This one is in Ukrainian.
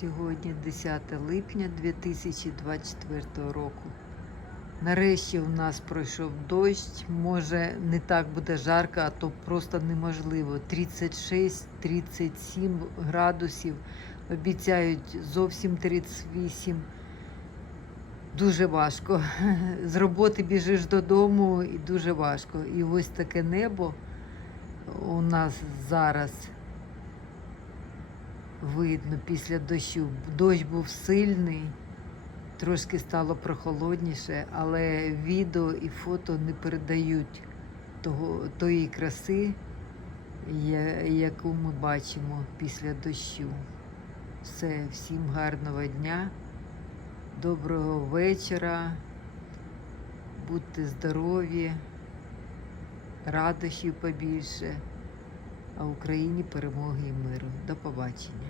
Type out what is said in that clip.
Сьогодні 10 липня 2024 року. Нарешті у нас пройшов дощ. Може не так буде жарко, а то просто неможливо. 36-37 градусів. Обіцяють зовсім 38. Дуже важко. З роботи біжиш додому і дуже важко. І ось таке небо у нас зараз видно після дощу. Дощ був сильний, трошки стало прохолодніше, але відео і фото не передають того, тої краси, яку ми бачимо після дощу. Все, всім гарного дня, доброго вечора, будьте здорові, радощів побільше, а Україні перемоги і миру. До побачення.